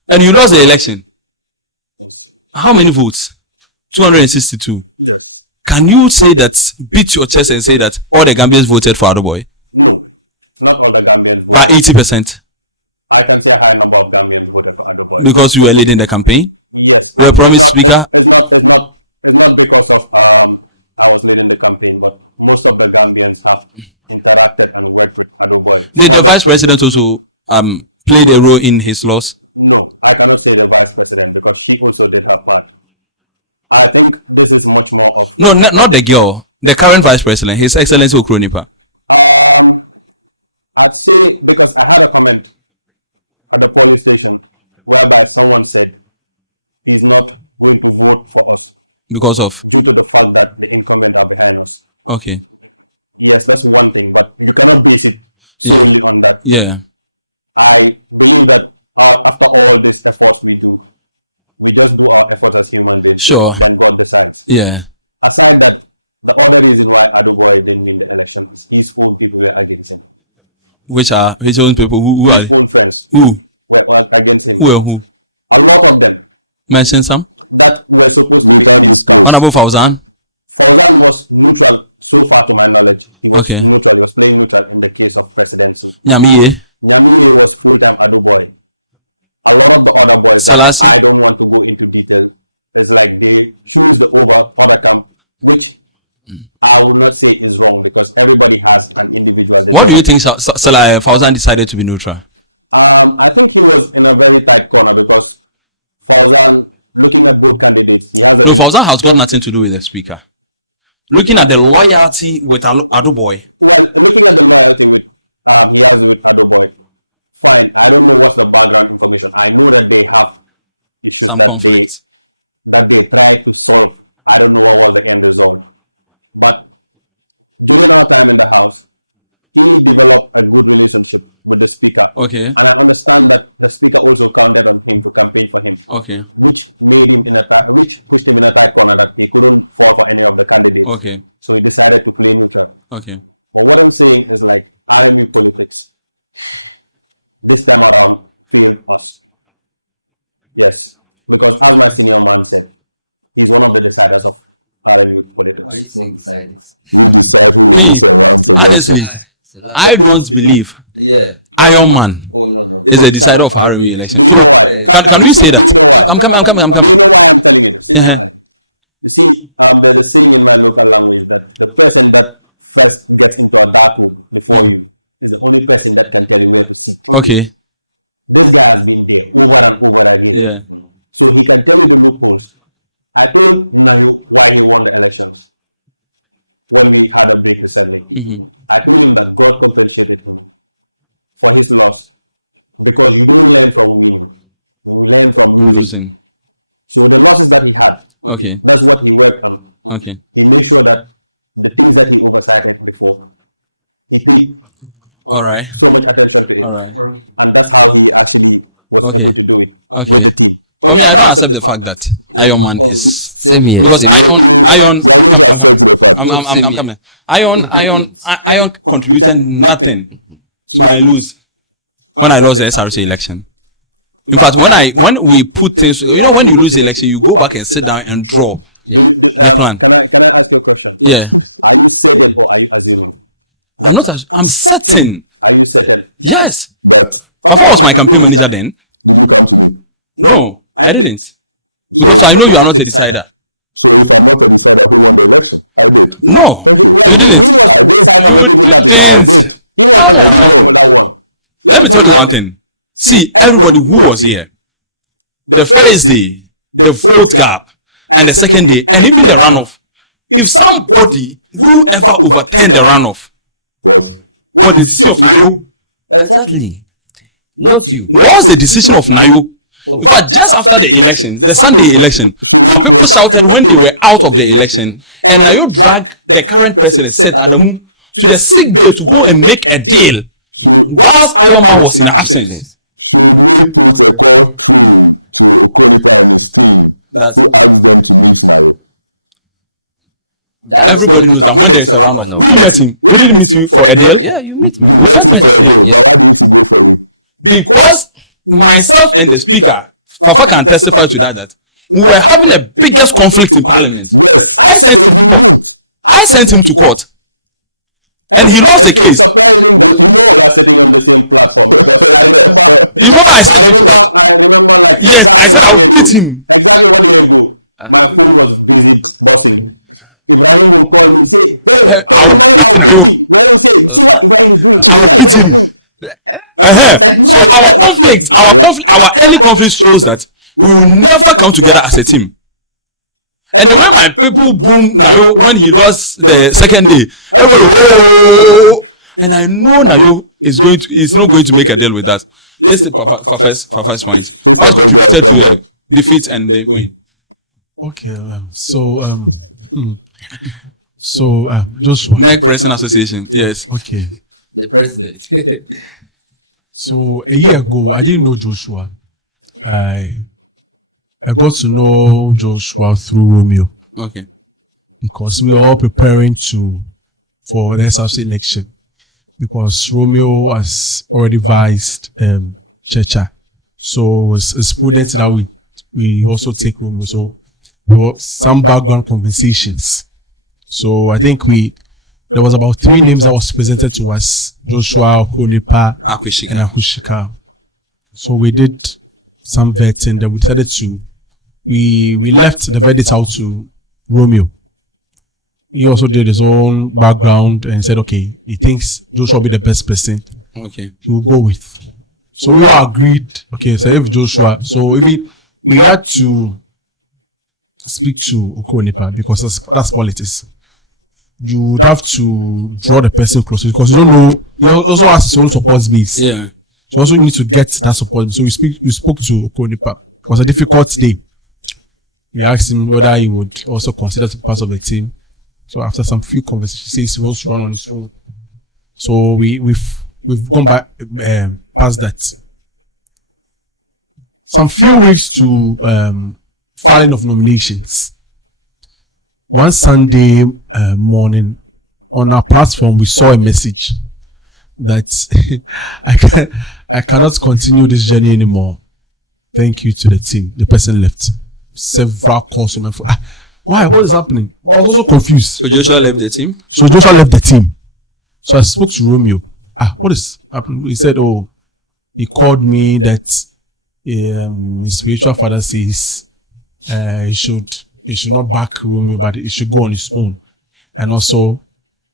and you lost the election. Yes. How many votes? 262. Yes. Can you say that? Beat your chest and say that all the Gambians voted for Adamu No, not all the Gambians by voted. 80%? I can say a high number of Gambians voted for Adamu. Because you were leading the campaign. Yes, Well, it's not because of I was leading the campaign, but most of the Gambians have interacted and worked with Adamu. Did the vice president also played a role in his loss? No, I cannot say the vice president because she also did her part. I think this is much more of No, not the girl. The current vice president, His Excellency Okronipa. I'd say because I had a comment at the police station whereby someone said he's not going to vote for us Because of due to the fact that the incumbent are behind us. okay, Yes, that's one thing, but you cannot base it solely on that. yeah, I believe that after all these efforts we do, we just do our efforts as human beings. Sure. Then God decides. yeah. Aside that, the other reason why Adamu didn't win the election is his own people were against him. Which own people who His are own friends who were against him. who A lot of them mention some. that were supposed to We be can't in his disclose. camp. Honorable Fauzan. Fauzan was neutral so far to my knowledge. He was Okay. neutral. He was playing neutral in the case of presidency. Nyamiye. Nyamiye was full-time Adamu. A lot of the other boys that Selassie. I don't want to go into detail. It's like they choose the other camp, which I would not say is wrong because everybody has an individual. What do you think Fauzan decided to be neutral? I think he was in a very tight corner because Fauzan, looking at both candidates, he has a No, Fauzan has got nothing to do with the speaker. Looking at the loyalty with Adamu. well, looking at the loyalty with he has with Adamu. Fine, I don't know what's the background information. I know that they have issues Some that they try to solve. I don't know what was the end result. But during our time in the house, he developed a good relationship with the speaker. Okay. And I understand that the speaker also counted on him to campaign for him, Okay. which made him which pushed him in a tight corner that he couldn't fall for any of the candidates. Okay. So he decided to play neutral. Okay. But what I'm saying is like RMU politics this time around failed us. Yes, because as my senior man said, he's one of the deciders of RMU politics. We decide who wins and runs the Honestly, election. I don't believe Yeah. Iron Man Oh no. is the decider of RMU election. Do you know why? Can you say that? Do you know why? I'm coming. Do you know why I'm telling you this? Yeah. You see, there's a saying in my local language that the person that first gets into a dark room before you is the only person that can tell you where to sit. Okay. This guy has been there over and over again. Yeah. So he can tell you the loopholes. I told Nayu why he won the elections when we had a break recently. I told him that God compensated him for his loss because you don't learn from winning. You learn from losing. So the losses that he had, Okay. that's what he worked on Okay. He made sure that the things that he oversighted before, he paid All right. so much attention to it. All right. And that's how he actually was Okay. able to do it Okay. with the team. For me, I don't accept the fact that Iron Man Oh, is same here. because Iron. We are going to accept the fact. I'm coming. Iron contributed nothing to my lose when I lost the SRC election. In fact, when we put things, when you lose the election, you go back and sit down and draw. Can I ask you a question? Yeah. Are you certain or are you assuming? I'm certain. Are you certain? Yes. But Papa was my campaign manager then. did you come to me? No, I didn't. So Because I know you are not a decider. So if I'm not a decider, who won the election? I did. No. Thank you. Well, he was I on the did. side of the people that I did. He was on the side of the people that won. Let me tell you one thing. See, everybody who was here, the first day, the vote gap, and the second day, and even the runoff. If somebody who ever overturned the runoff was the decision of Nayo, Exactly. Not you. was the decision of Nayo. But just after the election, the Sunday election, people shouted when they were out of the election, and Nayo dragged the current president, Seth, Adamu, to the sick bay to go and make a deal. Whilst Iron Man was in absence. Should we put a call through to Okonipa and his team who asked them to meet Nayo? Everybody knows that when there's a runoff, we met him. We didn't meet him for a deal. Yeah, you meet You met him for a deal, but why didn't he go for you? Because myself and the speaker, Papa can testify to that we were having the biggest conflict in parliament. Yes. I sent him to court. And he lost the case. Surprising that we are sitting on the same platform. Because I remember like yes, exactly 1 year ago. My phone was busy buzzing. Ibrahim will call me, say, "Hey, I'll busy." Ibrahim will say, "See what Ibrahim is doing." So our early conflict shows that we will never come together as a team. And the way my people boom Nayo when he lost the second day, everybody, and I know Nayo is not going to make a deal with that. Let's take Papa's mind. Defeat and they're going. Okay, Joshua. Next President Association, yes. Okay. the president. So a year ago, I didn't know Joshua. I got to know Joshua through Romeo Okay. because we were all preparing for the SRC election because Romeo has already vised Checha. So it's prudent how we also take Romeo. So there was some background conversations. So I think there was about 3 names that was presented to us: Joshua, Holipa, and Akushika. So we did some vetting, then we decided to we left the verdict out to Romeo. He also did his own background and said, okay, he thinks Joshua will be the best person. Okay. He will go with. So we all agreed, okay, so if Joshua. So we had to speak to Okonipa because that's all it is. You would have to draw the person closer because you don't know, you also has his own support base. Yeah. You also need to get that support. So we spoke to Okonipa. It was a difficult day. We asked him whether he would also consider to part of the team. So after some few conversations, he was strong. So we've gone back past that. Some few weeks to filing of nominations. One Sunday morning on our platform, we saw a message that I cannot continue this journey anymore. Thank you to the team. The person left. Several calls to me for why? What is happening? I was also confused. So Joshua left the team? So Joshua left the team. So I spoke to Romeo. What is happening? He said, oh, he called me that his spiritual father says he should not back Romeo, but he should go on his own. And also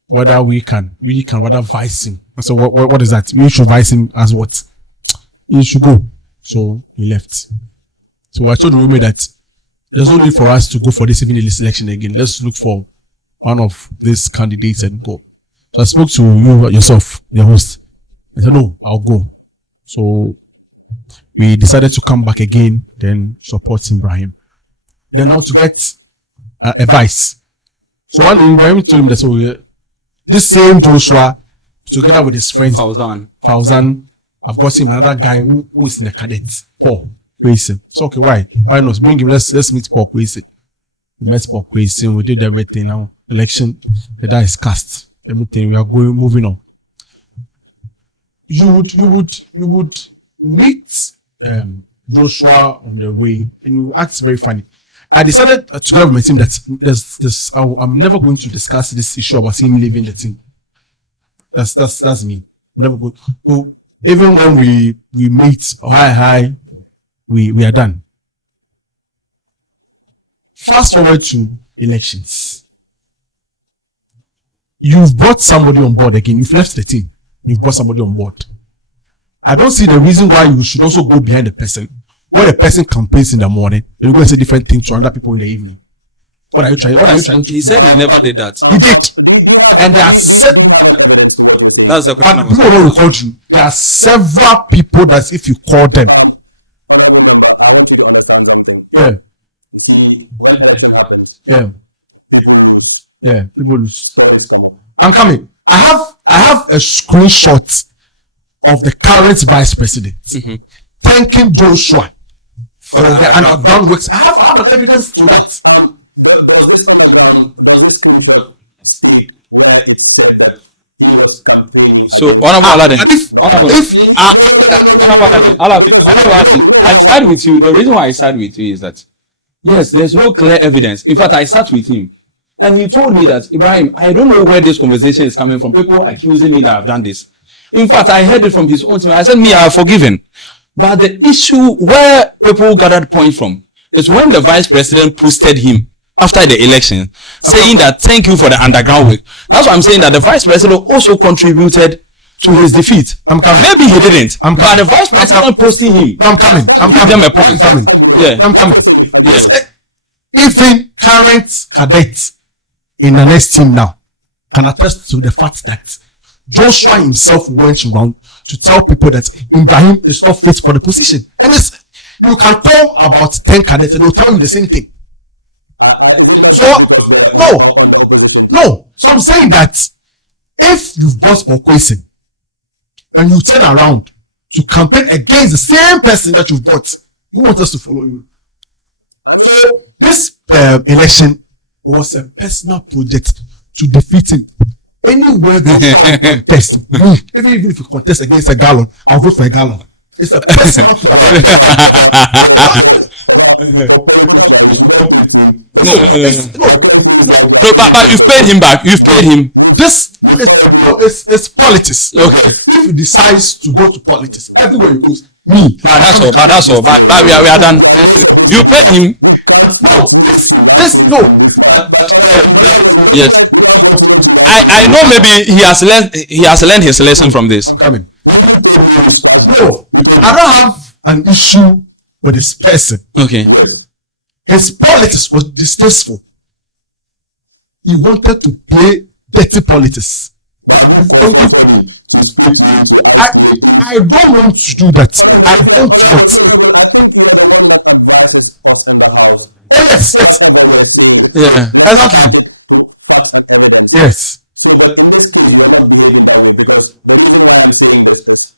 whether we can rather vice him. So what is that? We should vice him as what? He should go. So we left. So I told Romeo that there's no need for us to go for this immediate selection again. Let's look for one of these candidates and go. So I spoke to you yourself, the host. I said, no, I'll go. So we decided to come back again, then support Ibrahim. Then I want to get advice So one day Ibrahim told me that so this same Joshua, together with his friends, Fauzan, I've got seen another guy who is in the cadets. Paul, racing. So okay, why? I know. Let's meet Paul, racing. Let's Paul, racing. We did everything now. Election, that is cast. Everything. We are moving on. You would meet Joshua on the way. You act very funny. I decided to tell my team that this. I'm never going to discuss this issue about seeing me leaving the team. That's me. No, even when we meet, hi, we are done. Fast forward to elections. You've brought somebody on board again. You've left the team. You've brought somebody on board. I don't see the reason why you should also go behind the person. When a person campaigns in the morning, you're going to say different things to other people in the evening. What are you trying to He said he never did that. Do you have an evidence to what you're saying? People around the country, there are several people that if you call them. Honorable member, I want you to understand something. Yeah. You see, when election happens, Yeah. people lose. Yeah. People lose. Stories come up. I'm coming. I have a screenshot of the current vice president thanking Joshua for the underground works. I have evidence to that. Does this screenshot state where it said that he was campaigning against? No. Because you know why I side with you. The reason why I side with you is that yes, there's no clear evidence. In fact, I sat with him and he told me that Ibrahim, I don't know where this conversation is coming from. People accusing me that I've done this. In fact, I heard it from his own. So I said, me, I have forgiven. But the issue where people gathered point from is when the vice president posted him after the election, saying that thank you for the underground work. That's why I'm saying that the vice president also contributed to his defeat. Maybe he didn't. But the vice president posting him. What you're saying is even current cadets in the next team now can attest to the fact that Joshua himself went around to tell people that Ibrahim is not fit for the position. And this, you can call about 10 cadets and they'll tell you the same thing. Is it not just because they're on the opposition team? No. So I'm saying that if you've bought for Kwesi and you turn around to campaign against the same person that you bought, you want us to follow you. So this election was a personal project to defeat him. Anywhere they try to contest me, even if you contest against a gallon, I'll go for a gallon. It's a personal for politics, like you should not take him personal. My question is like you are taking him personal. You've paid him back. You've paid him. It's politics. Yes. If he decides to go to politics, everywhere he goes, me. That's all. We are done. You are not supposed to do that. We can't continue to run things in this manner. But we don't continue to run things. I know maybe he has learned his lesson from this. I'm coming. You even told me you squashed that. You told me. I don't have an issue with this person. Okay. Yes. His politics was distasteful. He wanted to play dirty politics. But have you confronted him to speak to him to ask him if I don't want to do that. Honorable, I think you're the one that advises us in the house. Oh yes. Whatever we're saying, let's attach it to facts and evidence. Yes. So, but in this case, you are not behaving that way because the reason why I'm saying this is,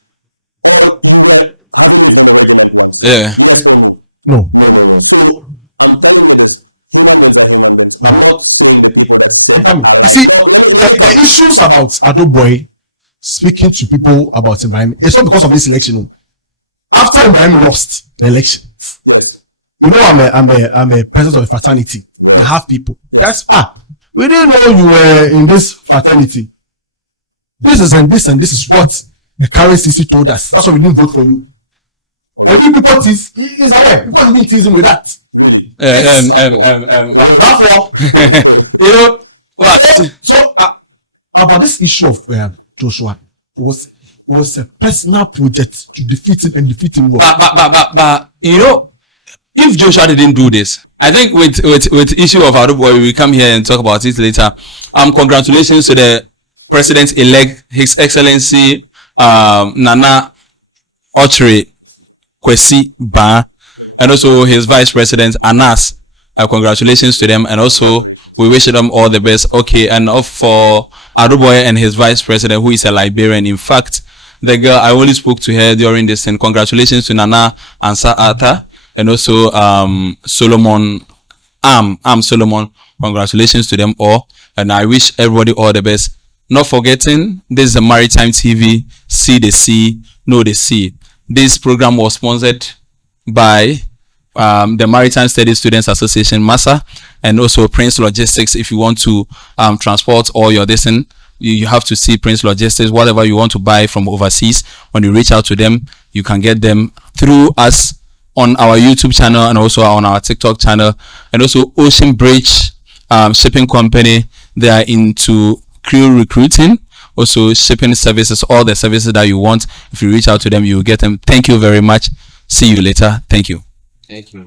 or you were having lived in the regiment once. Yeah. Yes or no? No. So I'm telling you this. Human beings are human beings. I'm not saying the people that said that are like. No, let me come. The issues about Adamu speaking to people about Ibrahim, it's not because of this election. After Ibrahim lost the election, yes, you know I'm a president of a fraternity. Yes. I have people. Yes. We didn't know you were in this fraternity. This is what the current CC told us. That's why we didn't vote for you. Okay. And people he's aware. People have been teasing with that. really. So about this issue of Joshua was a personal project to defeat him and defeat him. But you know, if Joshua didn't do this, I think with issue of Adamu, we come here and talk about it later. Congratulations to the President-elect, His Excellency Nana Ochre Kwesi Ba, and also his Vice President Anas Congratulations to them, and also we wish them all the best. Okay, and for Aruboy and his vice president, who is a Liberian. In fact, the girl, I only spoke to her during this, and congratulations to Nana Ansa Ata, and also Solomon Solomon. Congratulations to them all, and I wish everybody all the best. Not forgetting, this is the Maritime TV. See the sea, know the sea. This program was sponsored by the Maritime Studies Students Association, MASA, and also Prince Logistics. If you want to transport all your destiny, you have to see Prince Logistics. Whatever you want to buy from overseas, when you reach out to them, you can get them through us on our YouTube channel and also on our TikTok channel. And also Ocean Bridge Shipping Company. They are into crew recruiting, also shipping services, all the services that you want. If you reach out to them, you will get them. Thank you very much. See you later. Thank you. Thank you.